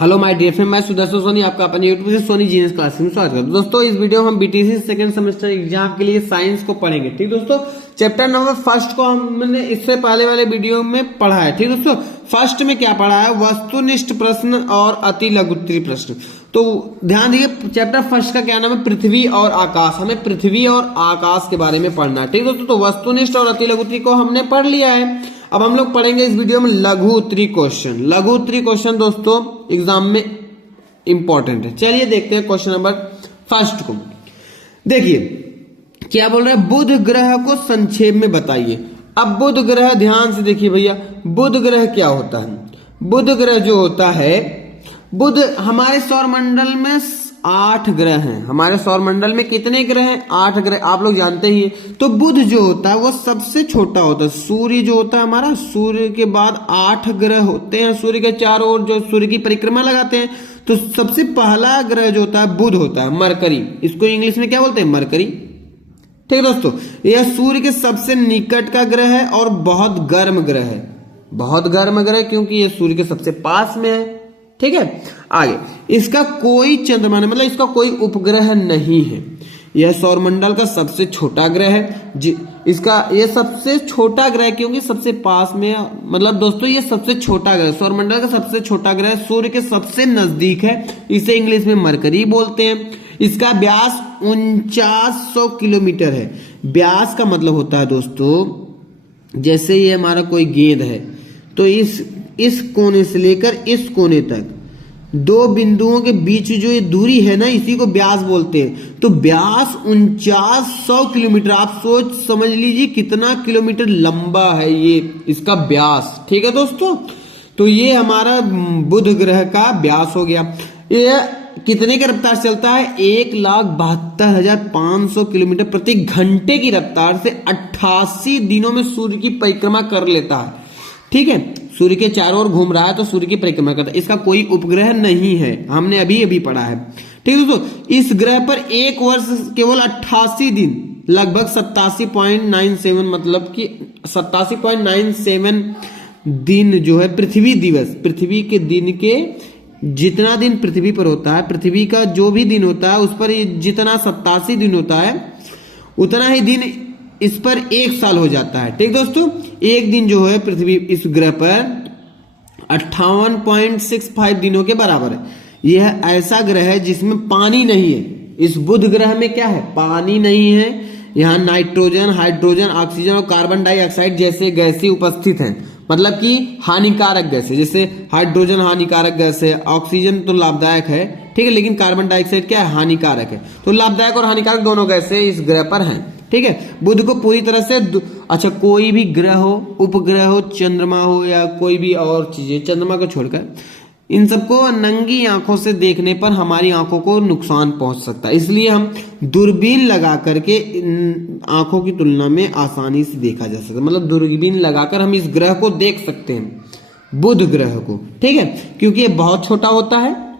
Hello my dear friend, मैं सुदर्शन सोनी आपका अपने यूट्यूब से सोनी जीनियस क्लास में स्वागत करता हूं। दोस्तों इस वीडियो में हम बीटीसी सेकंड सेमेस्टर एग्जाम के लिए साइंस को पढ़ेंगे। ठीक दोस्तों, चैप्टर नंबर फर्स्ट को हमने इससे पहले वाले वीडियो में पढ़ा है। ठीक दोस्तों, फर्स्ट में क्या पढ़ा है? वस्तुनिष्ठ प्रश्न और अति लघुत्तरीय प्रश्न। तो ध्यान दीजिए, चैप्टर फर्स्ट का क्या नाम है? पृथ्वी और आकाश। हमें पृथ्वी और आकाश के बारे में पढ़ना है। ठीक दोस्तों, तो वस्तुनिष्ठ और अति लघुत्तरीय को हमने पढ़ लिया है। अब हम लोग पढ़ेंगे इस वीडियो में लघु उत्तरीय क्वेश्चन। लघु उत्तरीय क्वेश्चन दोस्तों एग्जाम में इंपॉर्टेंट है। चलिए देखते हैं क्वेश्चन नंबर फर्स्ट को। देखिए क्या बोल रहे हैं, बुध ग्रह को संक्षेप में बताइए। अब बुध ग्रह, ध्यान से देखिए भैया, बुध ग्रह क्या होता है? बुध ग्रह जो होता है, बुध हमारे सौरमंडल में 8 ग्रह हैं। हमारे सौरमंडल में कितने ग्रह हैं? 8 ग्रह, आप लोग जानते ही हैं। तो बुध जो होता है वो सबसे छोटा होता है। सूर्य जो होता है हमारा, सूर्य के बाद 8 ग्रह होते हैं। सूर्य के चारों ओर जो सूर्य की परिक्रमा लगाते हैं, तो सबसे पहला ग्रह जो होता है बुध होता है, मरकरी। इसको इंग्लिश में क्या बोलते हैं? मरकरी। ठीक दोस्तों, यह सूर्य के सबसे निकट का ग्रह है और बहुत गर्म ग्रह है। बहुत गर्म ग्रह क्योंकि यह सूर्य के सबसे पास में है। ठीक है, आगे इसका कोई चंद्रमा नहीं, मतलब इसका कोई उपग्रह नहीं है। यह सौरमंडल का सबसे छोटा ग्रह है। इसका यह सबसे छोटा ग्रह क्योंकि सबसे पास में, मतलब दोस्तों ये सबसे छोटा ग्रह, सौरमंडल का सबसे छोटा ग्रह सूर्य के सबसे नजदीक है। इसे इंग्लिश में मरकरी बोलते हैं। इसका व्यास 4900 किलोमीटर है। व्यास का मतलब होता है दोस्तों, जैसे ये हमारा कोई गेंद है, तो इस कोने से लेकर इस कोने तक 2 बिंदुओं के बीच जो ये दूरी है ना, इसी को व्यास बोलते हैं। तो व्यास 4900 किलोमीटर, आप सोच समझ लीजिए कितना किलोमीटर लंबा है ये इसका व्यास। ठीक है दोस्तों, तो ये हमारा बुध ग्रह का व्यास हो गया। ये कितने की रफ्तार से चलता है? 1,72,500 किलोमीटर प्रति घंटे की रफ्तार से 88 दिनों में सूर्य की परिक्रमा कर लेता है। ठीक है, सूर्य के चारों ओर घूम रहा है तो सूर्य की परिक्रमा करता है। इसका कोई उपग्रह नहीं है, हमने अभी अभी पढ़ा है। ठीक है दोस्तों, इस ग्रह पर एक वर्ष केवल 88 दिन, लगभग 87.97, मतलब कि 87.97 दिन जो है पृथ्वी दिवस, पृथ्वी के दिन के जितना दिन पृथ्वी पर होता है, पृथ्वी का जो भी दिन होता है उस पर जितना 87 दिन होता है, उतना ही दिन इस पर 1 साल हो जाता है। ठीक दोस्तों, एक दिन जो है पृथ्वी इस ग्रह पर 58.65 दिनों के बराबर है। यह ऐसा ग्रह है जिसमें पानी नहीं है। इस बुध ग्रह में क्या है? पानी नहीं है। यहाँ नाइट्रोजन, हाइड्रोजन, ऑक्सीजन और कार्बन डाइऑक्साइड जैसे गैसें उपस्थित हैं, मतलब कि हानिकारक गैसें। जैसे हाइड्रोजन हानिकारक गैस है, ऑक्सीजन तो लाभदायक है, ठीक है, लेकिन कार्बन डाइऑक्साइड क्या है? हानिकारक है। तो लाभदायक और हानिकारक दोनों गैसें इस ग्रह पर हैं। ठीक है, बुध को पूरी तरह से अच्छा, कोई भी ग्रह हो, उपग्रह हो, चंद्रमा हो या कोई भी और चीजें, चंद्रमा को छोड़कर इन सबको नंगी आंखों से देखने पर हमारी आंखों को नुकसान पहुंच सकता है। इसलिए हम दूरबीन लगा करके आंखों की तुलना में आसानी से देखा जा सकता है। मतलब दूरबीन लगाकर हम इस ग्रह को देख सकते हैं, बुध ग्रह को। ठीक है, क्योंकि ये बहुत छोटा होता है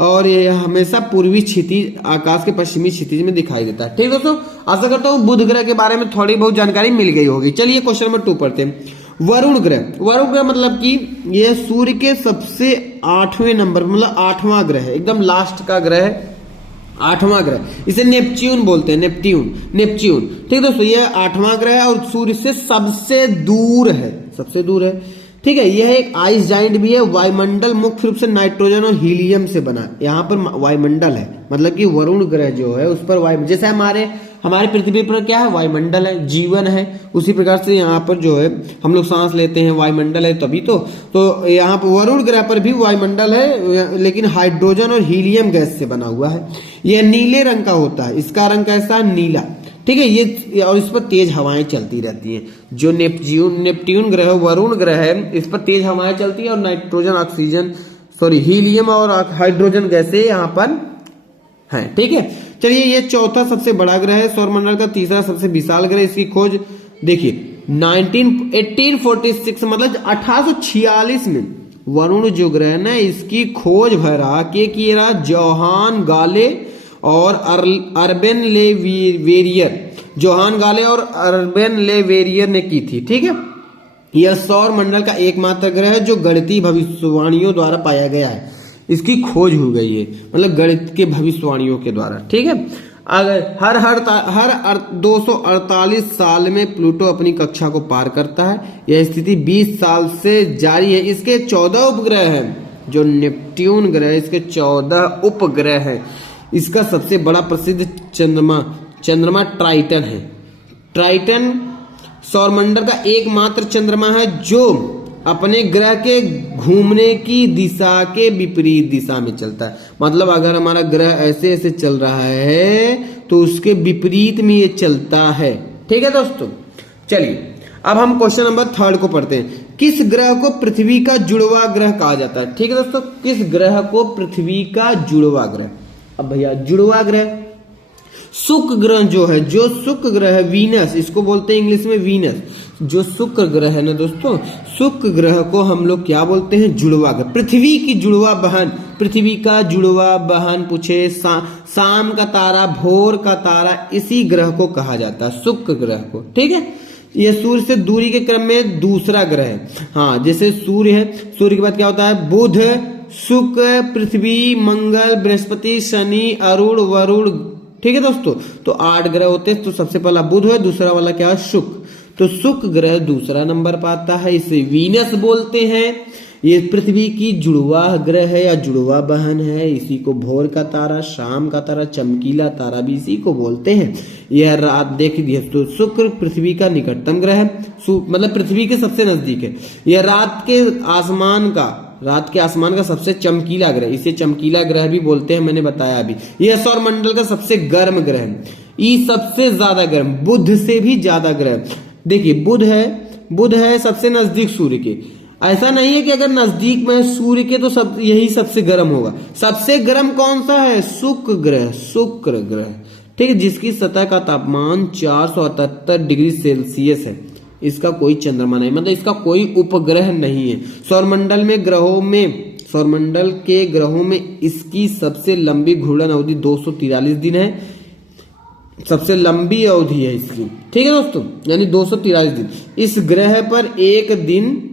और ये हमेशा पूर्वी क्षितिज, आकाश के पश्चिमी क्षितिज में दिखाई देता है। ठीक दोस्तों, आशा करता हूँ बुध ग्रह के बारे में थोड़ी बहुत जानकारी मिल गई होगी। चलिए क्वेश्चन नंबर 2 पढ़ते हैं। वरुण ग्रह। वरुण ग्रह मतलब कि यह सूर्य के सबसे 8वें नंबर, मतलब 8वां ग्रह है, एकदम लास्ट का ग्रह है, 8वां ग्रह। इसे नेपच्यून बोलते हैं, नेपच्यून। ठीक दोस्तों, यह 8वां ग्रह है और सूर्य से सबसे दूर है, सबसे दूर है। ठीक है, यह एक आइस जाइंट भी है। वायुमंडल मुख्य रूप से नाइट्रोजन और हीलियम से बना है। यहाँ पर वायुमंडल है, मतलब कि वरुण ग्रह जो है उस पर वायु, जैसे हमारे पृथ्वी पर क्या है? वायुमंडल है, जीवन है। उसी प्रकार से यहाँ पर जो है हम लोग सांस लेते हैं, वायुमंडल है तभी तो यहाँ पर वरुण ग्रह पर भी वायुमंडल है, लेकिन हाइड्रोजन और हीलियम गैस से बना हुआ है। यह नीले रंग का होता है। इसका रंग कैसा है? नीला। ठीक है, ये और इस पर तेज हवाएं चलती रहती हैं। जो नेपट्यून ग्रह, वरुण ग्रह है, इस पर तेज हवाएं चलती है और नाइट्रोजन, ऑक्सीजन, हीलियम और हाइड्रोजन गैसें यहाँ पर हैं। ठीक है, चलिए ये चौथा सबसे बड़ा ग्रह है सौरमंडल का, तीसरा सबसे विशाल ग्रह। इसकी खोज देखिए 1846, मतलब 1846 में वरुण जो ग्रह है ना, इसकी खोज भरा के किए रहा जोहान गाले और अर्बेन ले वेरियर, जोहान गाले और अर्बेन ले वेरियर ने की थी। ठीक है, यह सौर मंडल का एकमात्र ग्रह है जो गणितीय भविष्यवाणियों द्वारा पाया गया है। इसकी खोज हो गई है, मतलब गणित के भविष्यवाणियों के द्वारा। ठीक है, अगर हर 248 साल में प्लूटो अपनी कक्षा को पार करता है। यह स्थिति 20 साल से जारी है। इसके 14 उपग्रह हैं, जो नेपट्टून ग्रह, इसके 14 उपग्रह हैं। इसका सबसे बड़ा प्रसिद्ध चंद्रमा ट्राइटन है। ट्राइटन सौरमंडल का एकमात्र चंद्रमा है जो अपने ग्रह के घूमने की दिशा के विपरीत दिशा में चलता है। मतलब अगर हमारा ग्रह ऐसे ऐसे चल रहा है तो उसके विपरीत में ये चलता है। ठीक है दोस्तों, चलिए अब हम क्वेश्चन नंबर 3 को पढ़ते हैं। किस ग्रह को पृथ्वी का जुड़वा ग्रह कहा जाता है? ठीक है दोस्तों, किस ग्रह को पृथ्वी का जुड़वा ग्रह? अब भैया जुड़वा ग्रह शुक्र ग्रह जो शुक्र ग्रह है, वीनस, इसको बोलते हैं इंग्लिश में वीनस। जो शुक्र ग्रह है ना दोस्तों, शुक्र ग्रह को हम लोग क्या बोलते हैं? जुड़वा ग्रह, पृथ्वी की जुड़वा बहन, पृथ्वी का जुड़वा बहन पूछे, शाम का तारा, भोर का तारा, इसी ग्रह को कहा जाता है शुक्र ग्रह को। ठीक है, यह सूर्य से दूरी के क्रम में दूसरा ग्रह है। हाँ, जैसे सूर्य है, सूर्य के बाद क्या होता है? बुध, शुक्र, पृथ्वी, मंगल, बृहस्पति, शनि, अरुण, वरुण। ठीक है दोस्तों, तो 8 ग्रह होते हैं। तो सबसे पहला बुध है, दूसरा वाला क्या है? शुक्र। तो शुक्र ग्रह दूसरा नंबर पर आता है, इसे वीनस बोलते हैं। ये पृथ्वी की जुड़वा ग्रह है या जुड़वा बहन है। इसी को भोर का तारा, शाम का तारा, चमकीला तारा भी इसी को बोलते हैं। यह रात देखिए, तो शुक्र पृथ्वी का निकटतम ग्रह है, मतलब पृथ्वी के सबसे नजदीक है। यह रात के आसमान का सबसे चमकीला ग्रह, इसे चमकीला ग्रह भी बोलते हैं, मैंने बताया अभी। यह सौरमंडल का सबसे गर्म ग्रह है, ये सबसे ज्यादा गर्म, बुध से भी ज्यादा ग्रह। देखिए बुध है सबसे नजदीक सूर्य के। ऐसा नहीं है कि अगर नजदीक में सूर्य के तो सब यही सबसे गर्म होगा। सबसे गर्म कौन सा है? शुक्र ग्रह। ठीक है, जिसकी सतह का तापमान 478 डिग्री सेल्सियस है। इसका कोई चंद्रमा नहीं, मतलब इसका कोई उपग्रह नहीं है। सौरमंडल के ग्रहों में इसकी सबसे लंबी घूर्णन अवधि 243 दिन है। सबसे लंबी अवधि है इसकी। ठीक है दोस्तों, यानी 243 दिन। इस ग्रह पर एक दिन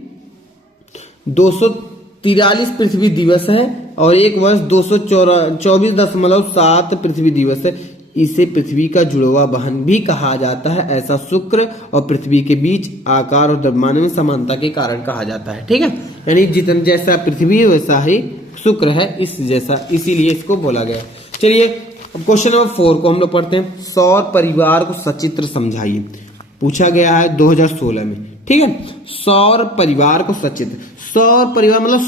243 पृथ्वी दिवस है और एक वर्ष 224.7 पृथ्वी दिवस है। इसे पृथ्वी का जुड़वा बहन भी कहा जाता है। ऐसा शुक्र और पृथ्वी के बीच आकार और द्रव्यमान में समानता के कारण कहा जाता है। ठीक है, यानी जितना जैसा पृथ्वी वैसा ही शुक्र है, इसीलिए इसको बोला गया। चलिए अब क्वेश्चन नंबर 4 को हम लोग पढ़ते हैं। सौर परिवार को सचित्र समझाइए, पूछा गया है 2016 में। ठीक है, सौर परिवार को सचित्र। सौर परिवार मतलब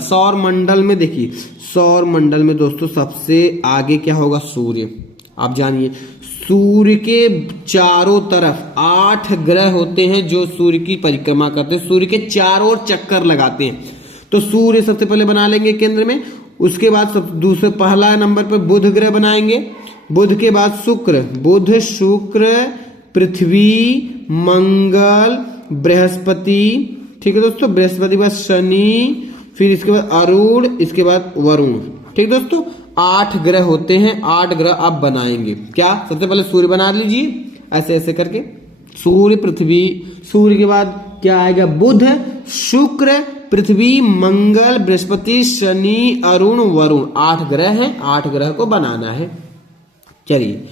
सौर मंडल में देखिए, सौर मंडल में दोस्तों सबसे आगे क्या होगा? सूर्य। आप जानिए, सूर्य के चारों तरफ 8 ग्रह होते हैं जो सूर्य की परिक्रमा करते हैं, सूर्य के चारों ओर चक्कर लगाते हैं। तो सूर्य सबसे पहले बना लेंगे केंद्र में, उसके बाद दूसरे पहला नंबर पर बुध ग्रह बनाएंगे, बुध के बाद बुध शुक्र पृथ्वी मंगल बृहस्पति। ठीक है दोस्तों, बृहस्पति के बाद शनि, फिर इसके बाद अरुण, इसके बाद वरुण। ठीक दोस्तों, 8 ग्रह होते हैं। 8 ग्रह आप बनाएंगे। क्या? सबसे पहले सूर्य बना लीजिए, ऐसे ऐसे करके सूर्य पृथ्वी, सूर्य के बाद क्या आएगा? बुध शुक्र पृथ्वी मंगल बृहस्पति शनि अरुण वरुण। 8 ग्रह हैं, 8 ग्रह को बनाना है। चलिए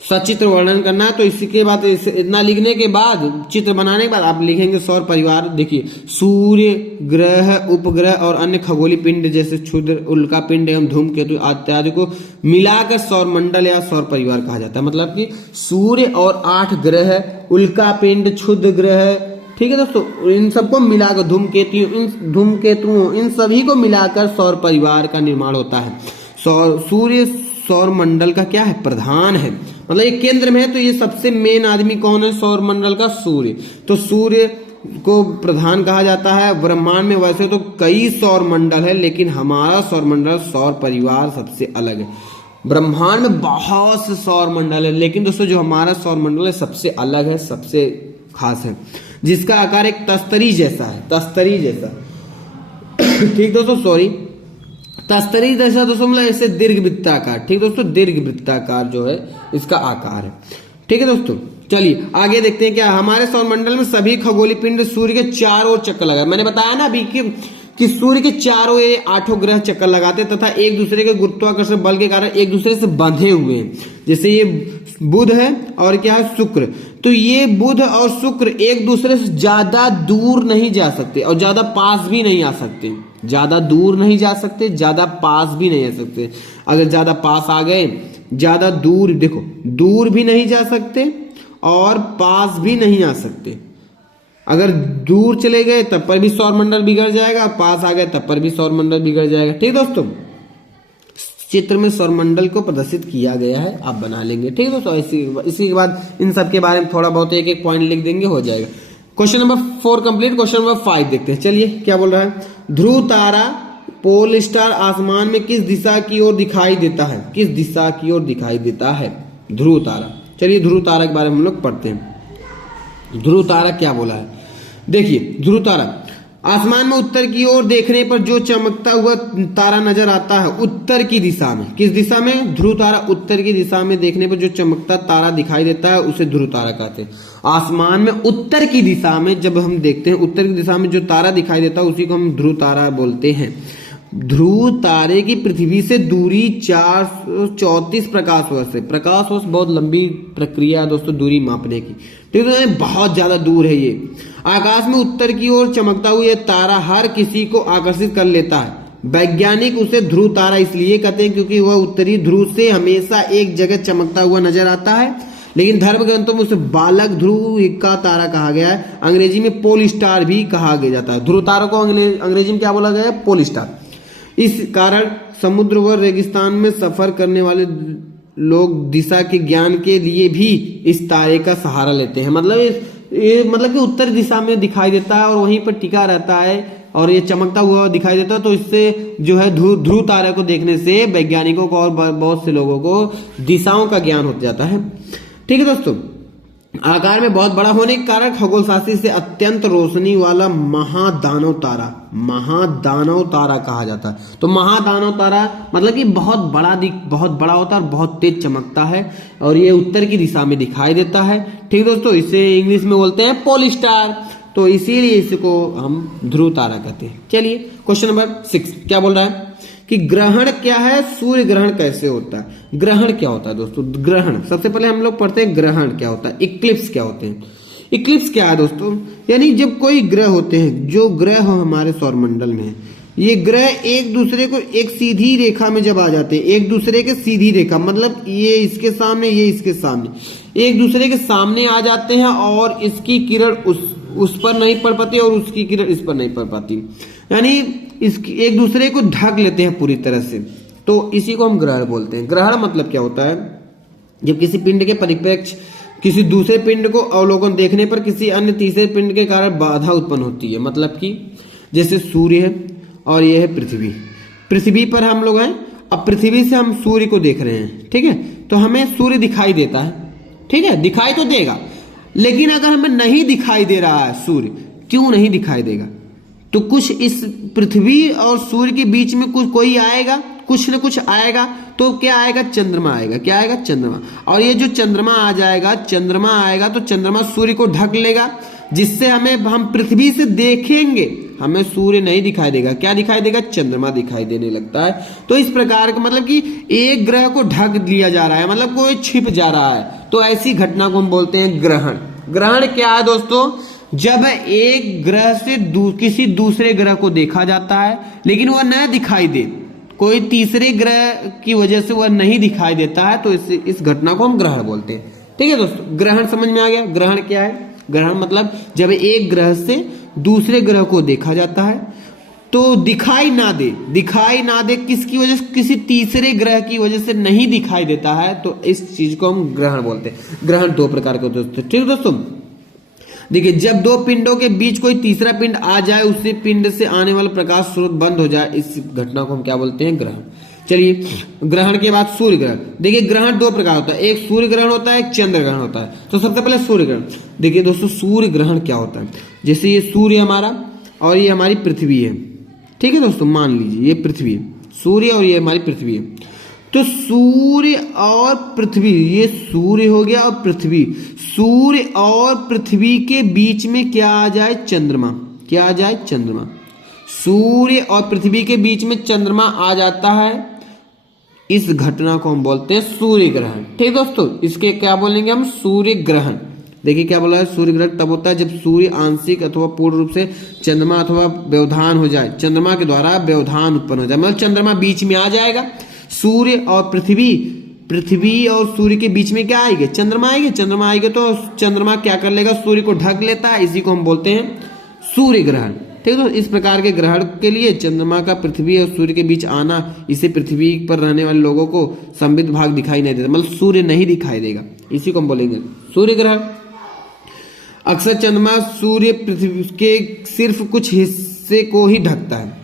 सचित्र वर्णन करना है। तो इसके बाद इतना लिखने के बाद, चित्र बनाने के बाद आप लिखेंगे सौर परिवार। देखिए, सूर्य ग्रह उपग्रह और अन्य खगोलीय पिंड जैसे क्षुद्र उल्का पिंड एवं धूमकेतु इत्यादि को मिलाकर सौर मंडल या सौर परिवार कहा जाता है। मतलब कि सूर्य और 8 ग्रह, उल्का पिंड, क्षुद्र ग्रह, ठीक है दोस्तों, इन सबको मिलाकर धूमकेतुओं इन सभी को मिलाकर सौर परिवार का निर्माण होता है। सूर्य सौर मंडल का क्या है? प्रधान है, मतलब ये केंद्र में है। तो ये सबसे मेन आदमी कौन है सौर मंडल का? सूर्य। तो सूर्य को प्रधान कहा जाता है। ब्रह्मांड में वैसे तो कई सौर मंडल है, लेकिन हमारा सौर मंडल सौर परिवार सबसे अलग है। ब्रह्मांड में बहुत से सौर मंडल है, लेकिन दोस्तों जो हमारा सौर मंडल है सबसे अलग है, सबसे खास है, जिसका आकार एक तस्तरी जैसा है, तस्तरी जैसा। ठीक दोस्तों, सॉरी, तस्तरी जैसा दोस्तों मतलब ऐसे दीर्घ वृत्ताकार। ठीक दोस्तों, दीर्घ वृत्ताकार जो है इसका आकार है। ठीक है दोस्तों, चलिए आगे देखते हैं। क्या हमारे सौरमंडल में सभी खगोलीय पिंड सूर्य के चारों ओर चक्कर लगाए। मैंने बताया ना अभी कि कि सूर्य के चारों ये 8 ग्रह चक्कर लगाते तथा एक दूसरे के गुरुत्वाकर्षण बल के कारण एक दूसरे से बंधे हुए हैं। जैसे ये बुध है और क्या है शुक्र, तो ये बुध और शुक्र एक दूसरे से ज्यादा दूर नहीं जा सकते और ज्यादा पास भी नहीं आ सकते। ज्यादा दूर नहीं जा सकते, ज्यादा पास भी नहीं आ सकते। अगर ज्यादा पास आ गए, ज्यादा दूर, देखो दूर भी नहीं जा सकते और पास भी नहीं आ सकते। अगर दूर चले गए तब पर भी सौरमंडल बिगड़ जाएगा, पास आ गए तब पर भी सौरमंडल बिगड़ जाएगा। ठीक दोस्तों, चित्र में सौरमंडल को प्रदर्शित किया गया है, आप बना लेंगे। ठीक है दोस्तों, इसी के बाद इन सब के बारे में थोड़ा बहुत एक एक पॉइंट लिख देंगे, हो जाएगा। Question number 4 complete. Question number 5 देखते हैं। चलिए क्या बोल रहा है, ध्रुव तारा पोल स्टार आसमान में किस दिशा की ओर दिखाई देता है? किस दिशा की ओर दिखाई देता है ध्रुव तारा? चलिए ध्रुव तारा के बारे में हम लोग पढ़ते हैं। ध्रुव तारा क्या बोला है, देखिए ध्रुव तारा आसमान में उत्तर की ओर देखने पर जो चमकता हुआ तारा नजर आता है उत्तर की दिशा में। किस दिशा में? ध्रुव तारा उत्तर की दिशा में देखने पर जो चमकता तारा दिखाई देता है उसे ध्रुव तारा कहते हैं। आसमान में उत्तर की दिशा में जब हम देखते हैं, उत्तर की दिशा में जो तारा दिखाई देता है उसी को हम ध्रुव तारा बोलते हैं। ध्रुव तारे की पृथ्वी से दूरी 434 प्रकाश वर्ष है। प्रकाश वर्ष बहुत लंबी प्रक्रिया है दोस्तों दूरी मापने की। ठीक है, बहुत ज्यादा दूर है ये। आकाश में उत्तर की ओर चमकता हुआ यह तारा हर किसी को आकर्षित कर लेता है। वैज्ञानिक उसे ध्रुव तारा इसलिए कहते हैं क्योंकि वह उत्तरी ध्रुव से हमेशा एक जगह चमकता हुआ नजर आता है। लेकिन धर्म ग्रंथों में उसे बालक ध्रुव का तारा कहा गया है। अंग्रेजी में पोल स्टार भी कहा गया जाता है। ध्रुव तारा को अंग्रेजी में क्या बोला गया है? Pole star. इस कारण समुद्र व रेगिस्तान में सफर करने वाले लोग दिशा के ज्ञान के लिए भी इस तारे का सहारा लेते हैं। मतलब कि उत्तर दिशा में दिखाई देता है और वहीं पर टिका रहता है और ये चमकता हुआ दिखाई देता है। तो इससे जो है ध्रुव तारे को देखने से वैज्ञानिकों को और बहुत से लोगों को दिशाओं का ज्ञान हो जाता है। ठीक है दोस्तों, आकार में बहुत बड़ा होने के कारण खगोलशास्त्री से अत्यंत रोशनी वाला महादानव तारा कहा जाता है। तो महादानव तारा मतलब कि बहुत बड़ा होता है और बहुत तेज चमकता है और ये उत्तर की दिशा में दिखाई देता है। ठीक दोस्तों, इसे इंग्लिश में बोलते हैं पोल स्टार, तो इसीलिए इसको हम ध्रुव तारा कहते हैं। चलिए क्वेश्चन नंबर 6 क्या बोल रहा है कि ग्रहण क्या है, सूर्य ग्रहण कैसे होता है? ग्रहण क्या होता है दोस्तों? ग्रहण सबसे पहले हम लोग पढ़ते हैं ग्रहण क्या होता है, इक्लिप्स क्या होते हैं। इक्लिप्स क्या है दोस्तों? यानी जब कोई ग्रह होते हैं, जो ग्रह हमारे सौरमंडल में है, ये ग्रह एक दूसरे को एक सीधी रेखा में जब आ जाते हैं, एक दूसरे के सीधी रेखा मतलब ये इसके सामने, ये इसके सामने, एक दूसरे के सामने आ जाते हैं और इसकी किरण उस पर नहीं पड़ पाती और उसकी किरण इस पर नहीं पड़ पाती, यानी इसकी एक दूसरे को ढक लेते हैं पूरी तरह से। तो इसी को हम ग्रहण बोलते हैं। ग्रहण मतलब क्या होता है, जब किसी पिंड के परिप्रेक्ष किसी दूसरे पिंड को अवलोकन देखने पर किसी अन्य तीसरे पिंड के कारण बाधा उत्पन्न होती है। मतलब कि जैसे सूर्य है और यह है पृथ्वी, पृथ्वी पर हम लोग हैं, अब पृथ्वी से हम सूर्य को देख रहे हैं। ठीक है, तो हमें सूर्य दिखाई देता है। ठीक है, दिखाई तो देगा, लेकिन अगर हमें नहीं दिखाई दे रहा है सूर्य, क्यों नहीं दिखाई देगा? तो कुछ इस पृथ्वी और सूर्य के बीच में कोई आएगा, कुछ न कुछ आएगा। तो क्या आएगा? चंद्रमा आएगा। क्या आएगा? चंद्रमा। और ये जो चंद्रमा आ जाएगा, चंद्रमा आएगा तो चंद्रमा सूर्य को ढक लेगा, जिससे हम पृथ्वी से देखेंगे, हमें सूर्य नहीं दिखाई देगा। क्या दिखाई देगा? चंद्रमा दिखाई देने लगता है। तो इस प्रकार का मतलब कि एक ग्रह को ढक लिया जा रहा है, मतलब कोई छिप जा रहा है, तो ऐसी घटना को हम बोलते हैं ग्रहण। ग्रहण क्या है दोस्तों? जब एक ग्रह से किसी दूसरे ग्रह को देखा जाता है लेकिन वह न दिखाई दे, कोई तीसरे ग्रह की वजह से वह नहीं दिखाई देता है, तो इस घटना को हम ग्रहण बोलते हैं। ठीक है दोस्तों, ग्रहण समझ में आ गया? ग्रहण क्या है? ग्रहण मतलब जब एक ग्रह से दूसरे ग्रह को देखा जाता है तो दिखाई ना दे, किसकी वजह से? किसी तीसरे ग्रह की वजह से नहीं दिखाई देता है, तो इस चीज को हम ग्रहण बोलते हैं। ग्रहण दो प्रकार के होते हैं। ठीक है दोस्तों, देखिए जब दो पिंडों के बीच कोई तीसरा पिंड आ जाए, उसी पिंड से आने वाला प्रकाश स्रोत बंद हो जाए, इस घटना को हम क्या बोलते हैं? ग्रहण। चलिए ग्रहण के बाद सूर्य ग्रहण। देखिए ग्रहण दो प्रकार होता है, एक सूर्य ग्रहण होता है, एक चंद्र ग्रहण होता है। तो सबसे पहले सूर्य ग्रहण। देखिए दोस्तों, सूर्य ग्रहण क्या होता है? जैसे ये सूर्य हमारा और ये हमारी पृथ्वी है। ठीक है दोस्तों, मान लीजिए ये पृथ्वी है, सूर्य और ये हमारी पृथ्वी है। तो सूर्य और पृथ्वी, ये सूर्य हो गया और पृथ्वी, सूर्य और पृथ्वी के बीच में क्या आ जाए? चंद्रमा। क्या आ जाए? चंद्रमा। सूर्य और पृथ्वी के बीच में चंद्रमा आ जाता है, इस घटना को हम बोलते हैं सूर्य ग्रहण। ठीक दोस्तों, इसके क्या बोलेंगे हम? सूर्य ग्रहण। देखिए क्या बोला है, सूर्य ग्रहण तब होता है जब सूर्य आंशिक अथवा पूर्ण रूप से चंद्रमा अथवा व्यवधान हो जाए, चंद्रमा के द्वारा व्यवधान उत्पन्न हो जाए, मतलब चंद्रमा बीच में आ जाएगा। सूर्य और पृथ्वी और सूर्य के बीच में क्या आएगी? चंद्रमा आएगी। चंद्रमा आएगी तो चंद्रमा क्या कर लेगा? सूर्य को ढक लेता है, इसी को हम बोलते हैं सूर्य ग्रहण। ठीक है, इस प्रकार के ग्रहण के लिए चंद्रमा का पृथ्वी और सूर्य के बीच आना, इसे पृथ्वी पर रहने वाले लोगों को संबित भाग दिखाई नहीं देता, मतलब सूर्य नहीं दिखाई देगा, इसी को हम बोलेंगे सूर्य ग्रहण। अक्सर चंद्रमा सूर्य पृथ्वी के सिर्फ कुछ हिस्से को ही ढकता है।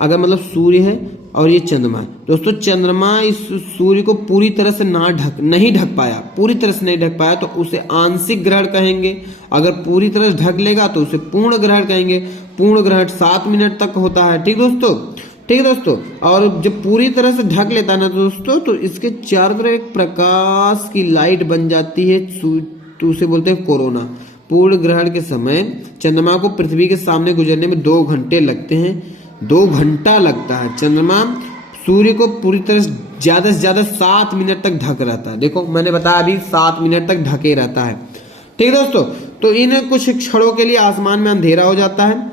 अगर मतलब सूर्य है और ये चंद्रमा है दोस्तों, चंद्रमा इस सूर्य को पूरी तरह से नहीं ढक पाया, पूरी तरह से नहीं ढक पाया तो उसे आंशिक ग्रहण कहेंगे। अगर पूरी तरह से ढक लेगा तो उसे पूर्ण ग्रहण कहेंगे। पूर्ण ग्रहण 7 मिनट तक होता है। ठीक दोस्तों, ठीक है दोस्तों। और जब पूरी तरह से ढक लेता है ना दोस्तों, तो इसके चारों तरफ एक प्रकाश की लाइट बन जाती है, तो उसे बोलते हैं कोरोना। पूर्ण ग्रहण के समय चंद्रमा को पृथ्वी के सामने गुजरने में 2 घंटे लगते हैं, 2 घंटा लगता है। चंद्रमा सूर्य को पूरी तरह से ज्यादा 7 मिनट तक ढक रहता है। देखो मैंने बताया अभी 7 मिनट तक ढके रहता है। ठीक दोस्तों, तो इन कुछ क्षणों के लिए आसमान में अंधेरा हो जाता है।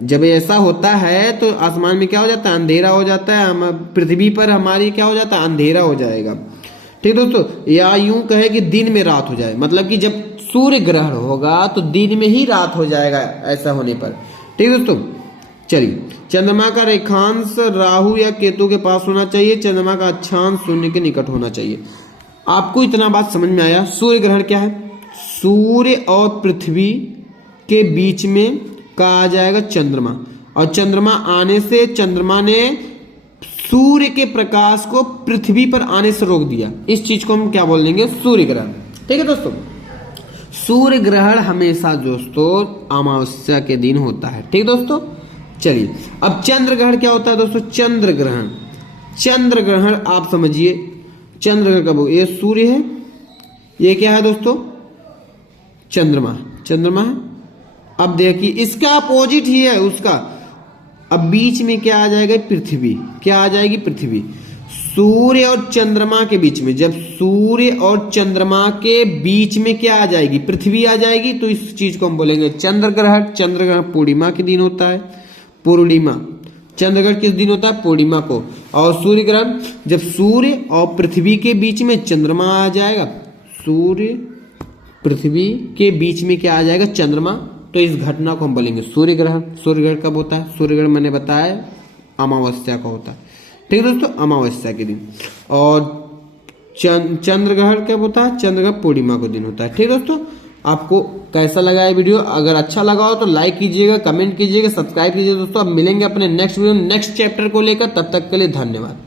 जब ऐसा होता है तो आसमान में क्या हो जाता है? अंधेरा हो जाता है। पृथ्वी पर हमारी क्या हो जाता है? अंधेरा हो जाएगा। ठीक दोस्तों, या यूं कहे कि दिन में रात हो जाए, मतलब कि जब सूर्य ग्रहण होगा तो दिन में ही रात हो जाएगा ऐसा होने पर। ठीक दोस्तों, चलिए, चंद्रमा का रेखांश राहु या केतु के पास होना चाहिए, चंद्रमा का अक्षांश शून्य के निकट होना चाहिए। आपको इतना बात समझ में आया? सूर्य ग्रहण क्या है? सूर्य और पृथ्वी के बीच में का आ जाएगा चंद्रमा, और चंद्रमा आने से चंद्रमा ने सूर्य के प्रकाश को पृथ्वी पर आने से रोक दिया। इस चीज को हम क्या बोलेंगे? सूर्य ग्रहण। ठीक है दोस्तों, सूर्य ग्रहण हमेशा दोस्तों अमावस्या के दिन होता है। ठीक दोस्तों, चलिए अब चंद्र ग्रहण क्या होता है दोस्तों? चंद्र ग्रहण, चंद्र ग्रहण आप समझिए, चंद्र ग्रहण कब? ये सूर्य है, ये क्या है दोस्तों? चंद्रमा, चंद्रमा है। अब देखिए इसका अपोजिट ही है उसका। अब बीच में क्या आ जाएगा? पृथ्वी। क्या आ जाएगी? पृथ्वी। सूर्य और चंद्रमा के बीच में, जब सूर्य और चंद्रमा के बीच में क्या आ जाएगी? पृथ्वी आ जाएगी, तो इस चीज को हम बोलेंगे चंद्र ग्रहण। चंद्र ग्रहण पूर्णिमा के दिन होता है, पूर्णिमा। चंद्र ग्रहण किस दिन होता है? पूर्णिमा को। और सूर्य ग्रहण जब सूर्य और पृथ्वी के बीच में चंद्रमा आ जाएगा, सूर्य पृथ्वी के बीच में क्या आ जाएगा? चंद्रमा, तो इस घटना को हम बोलेंगे सूर्य ग्रहण। सूर्य ग्रहण कब होता है? सूर्य ग्रहण मैंने बताया अमावस्या का होता है। ठीक है दोस्तों, अमावस्या के दिन। और चंद्र ग्रहण कब होता है? चंद्र ग्रहण पूर्णिमा को दिन होता है। ठीक दोस्तों, आपको कैसा लगा ये वीडियो? अगर अच्छा लगा हो तो लाइक कीजिएगा, कमेंट कीजिएगा, सब्सक्राइब कीजिएगा दोस्तों। अब मिलेंगे अपने नेक्स्ट वीडियो नेक्स्ट चैप्टर को लेकर, तब तक के लिए धन्यवाद।